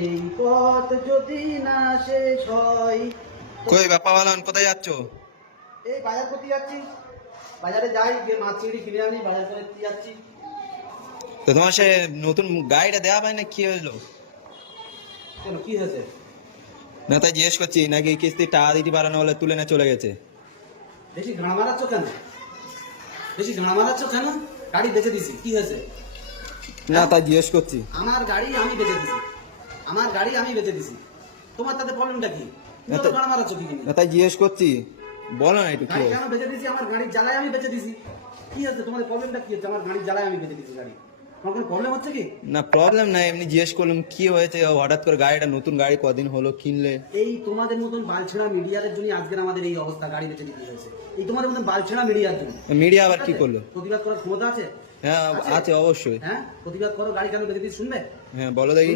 এই পথ যদি না শেষ হয়। কই বাপ্পা বালন কোথায় যাচ্ছ? এই বাজার করতে যাচ্ছি, বাজারে যাই গিয়ে মাছ চিংড়ি কিনে আনি, বাজার করে যাচ্ছি। তো তোমার সে নতুন গাড়িটা দেওয়া হয় না, কি হলো? কেন, কি হয়েছে? না তাই জিজ্ঞেস করছি, নাকি কিস্তি টাকা দিতে পারানো হলে তুলে না চলে গেছে? বেশি ঘাড়া মারাচ্ছ কেন? বেশি ঘাড়া মারাচ্ছ কেন? গাড়ি বেচে দিছি, কি হয়েছে? না তাই জিজ্ঞেস করছি। আমার গাড়ি আমি বেচে দিছি, আমার গাড়ি আমি বেচে দিছি, তোমার তাতে প্রবলেমটা কি? তুমি তো ঘাড়া মারাচ্ছ কি? না তাই জিজ্ঞেস করছি, বলো না একটু কি গাড়ি হয়েছে? কেন বেচে দিছি? আমার গাড়ির জ্বালায় আমি বেচে দিছি, কি হয়েছে? তোমার প্রবলেমটা কি হচ্ছে? আমার গাড়ির জ্বালায় আমি বেচে দিছি গাড়ি, তোমার কোনো প্রবলেম হচ্ছে কি? না প্রবলেম নাই, এমনি জিজ্ঞেস করলাম কি হয়েছে হঠাৎ করে গাড়িটা, নতুন গাড়ি কদিন হলো কিনলে? এই তোমাদের মতন বালছেড়া মিডিয়াদের জন্য আজকের আমাদের এই অবস্থা, গাড়ি বেচে দিতে হয়েছে এই তোমাদের মতন বালছেড়া মিডিয়ার জন্য। মিডিয়া আবার কি করলো? প্রতিবাদ করার ক্ষমতা আছে? হ্যাঁ আছে অবশ্যই। হ্যাঁ, প্রতিবাদ করো, গাড়ি কেন বেচে দিচ্ছি শুনবে? হ্যাঁ বলো দেখি।